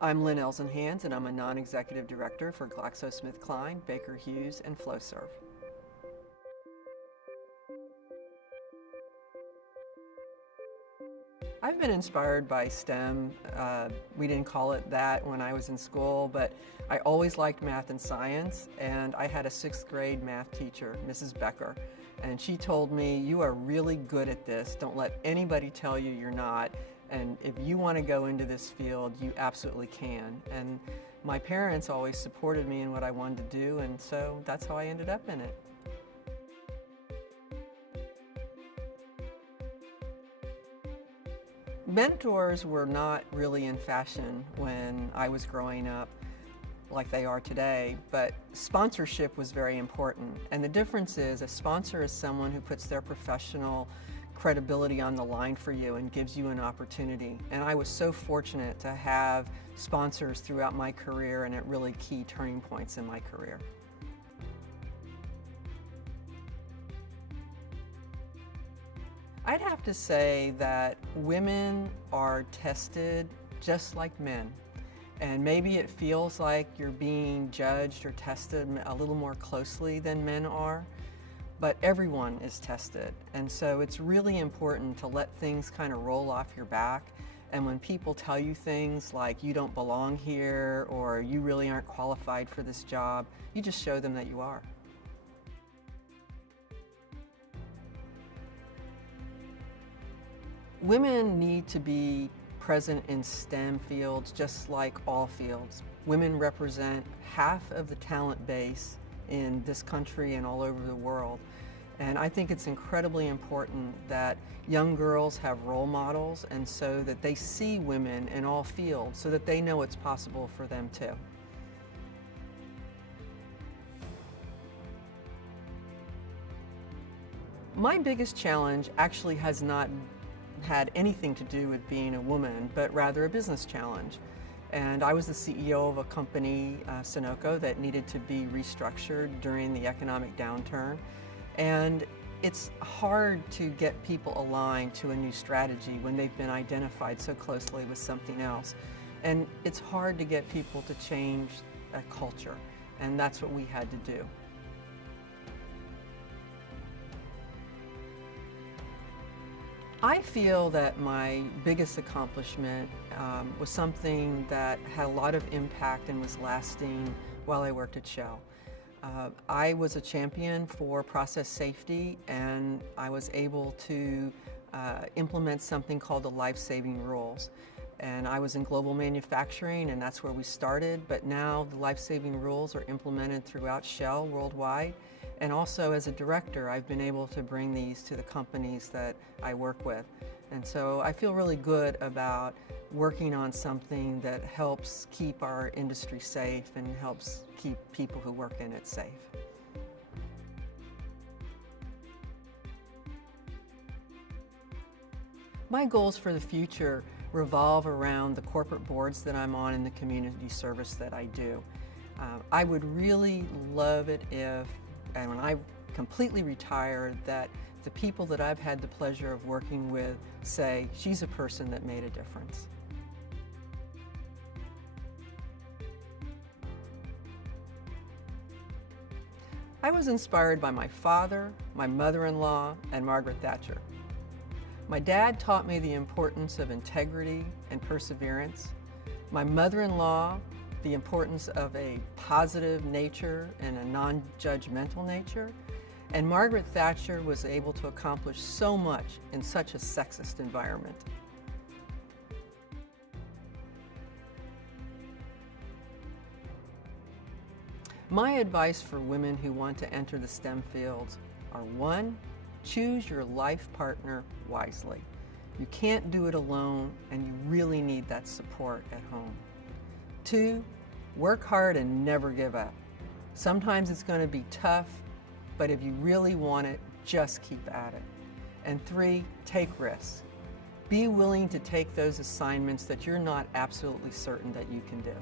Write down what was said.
I'm Lynn Elsenhans, and I'm a non-executive director for GlaxoSmithKline, Baker Hughes, and Flowserve. I've been inspired by STEM. We didn't call it that when I was in school, but I always liked math and science, and I had a 6th grade math teacher, Mrs. Becker, and she told me, "You are really good at this. Don't let anybody tell you you're not, and if you want to go into this field, you absolutely can." And my parents always supported me in what I wanted to do, and so that's how I ended up in it. Mentors were not really in fashion when I was growing up like they are today, but sponsorship was very important. And the difference is a sponsor is someone who puts their professional credibility on the line for you and gives you an opportunity. And I was so fortunate to have sponsors throughout my career and at really key turning points in my career. I'd have to say that women are tested just like men. And maybe it feels like you're being judged or tested a little more closely than men are, but everyone is tested. And so it's really important to let things kind of roll off your back. And when people tell you things like you don't belong here or you really aren't qualified for this job, you just show them that you are. Women need to be present in STEM fields just like all fields. Women represent half of the talent base in this country and all over the world. And I think it's incredibly important that young girls have role models and so that they see women in all fields so that they know it's possible for them too. My biggest challenge actually has not had anything to do with being a woman, but rather a business challenge. And I was the CEO of a company, Sunoco, that needed to be restructured during the economic downturn. And it's hard to get people aligned to a new strategy when they've been identified so closely with something else. And it's hard to get people to change a culture, and that's what we had to do. I feel that my biggest accomplishment was something that had a lot of impact and was lasting while I worked at Shell. I was a champion for process safety, and I was able to implement something called the life-saving rules. And I was in global manufacturing, and that's where we started, but now the life-saving rules are implemented throughout Shell worldwide. And also as a director, I've been able to bring these to the companies that I work with. And so I feel really good about working on something that helps keep our industry safe and helps keep people who work in it safe. My goals for the future revolve around the corporate boards that I'm on and the community service that I do. I would really love it if, and when I completely retire, that the people that I've had the pleasure of working with say, "She's a person that made a difference." I was inspired by my father, my mother-in-law, and Margaret Thatcher. My dad taught me the importance of integrity and perseverance. My mother-in-law, the importance of a positive nature and a non-judgmental nature. And Margaret Thatcher was able to accomplish so much in such a sexist environment. My advice for women who want to enter the STEM fields are: 1, choose your life partner wisely. You can't do it alone, and you really need that support at home. 2, work hard and never give up. Sometimes it's going to be tough, but if you really want it, just keep at it. And 3, take risks. Be willing to take those assignments that you're not absolutely certain that you can do.